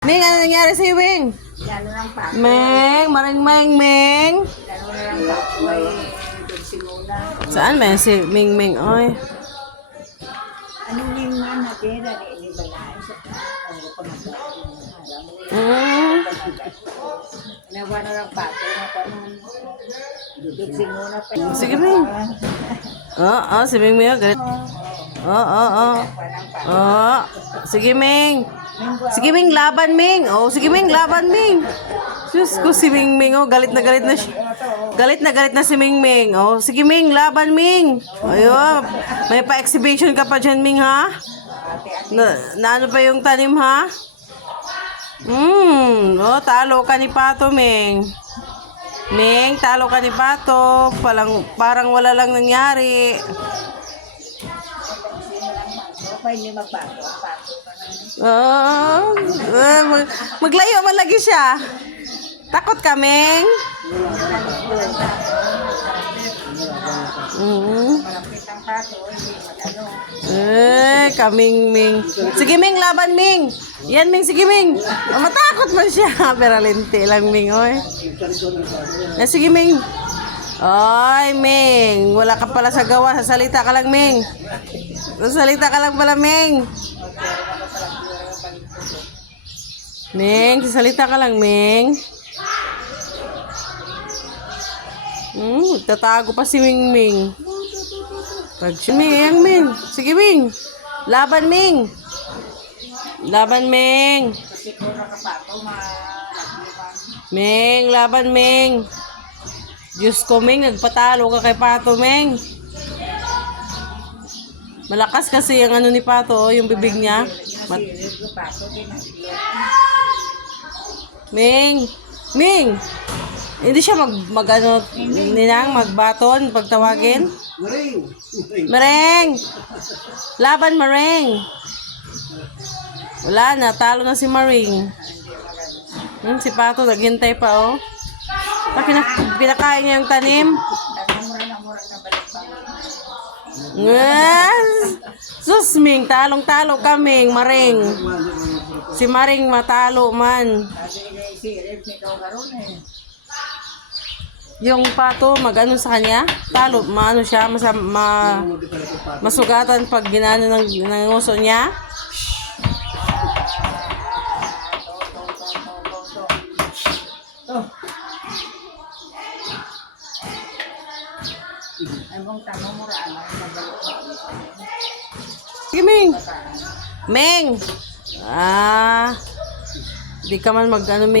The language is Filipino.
Ming, ano nangyari sa'yo, Ming? Lalo ng pato. Ming, Ming. Lalo na ng pato ay Dulcimona. Saan may si Ming, oy? Ano yung nga natin? Hindi ba na? Ano pa Mm. Nawa na ng pato na tanong. Dulcimona pa. Sige, Ming. Si Ming, galit. Sige, Ming. Sige, Ming, laban, Ming. Sige, Ming, laban, Ming. Diyos ko, si Ming, galit na siya. Galit na si Ming. Sige, Ming, laban, Ming. Ayun, may pa-exhibition ka pa dyan, Ming, ha? Na ano pa yung tanim, ha? Talo ka ni Pato, Ming. Ming, talo ka ni Pato. Parang wala lang nangyari. Hindi magbago ang pato ka na. Maglayo man lagi siya. Takot ka, Ming. Malapit ang pato, hindi mag-ano. Kaming, Ming. Sige, Ming, laban, Ming. Yan, Ming, sige, Ming. Matakot man siya. Pero linti lang, Ming, oy. Sige, Ming. Oy, Ming. Wala ka pala sa gawa. Sasalita ka lang, Ming. Sasalita ka lang pala, Ming. Ming, sasalita ka lang, Ming. Tatago pa si Ming. Ming. Sige, Ming. Laban, Ming. Kasi kung nakapato, Ming, laban, Ming. Diyos ko, Ming, nagpatalo ka kay Pato, Ming. Malakas kasi ang ano ni Pato, yung bibig niya. Ming. Hindi siya magbaton pagtawagin. Mareng. Laban, Mareng. Wala na, talo na si Mareng. Si Pato, naghintay pa, oh. Pinakain niya yung tanim. Sus, Ming, talong-talo kaming, Mareng. Si Mareng matalo man. Yung Pato, mag-ano sa kanya? Talo, maano siya, masugatan pag ginano ng uso niya. Sige, Ming. Ming. Di ka man mag-ano, Ming.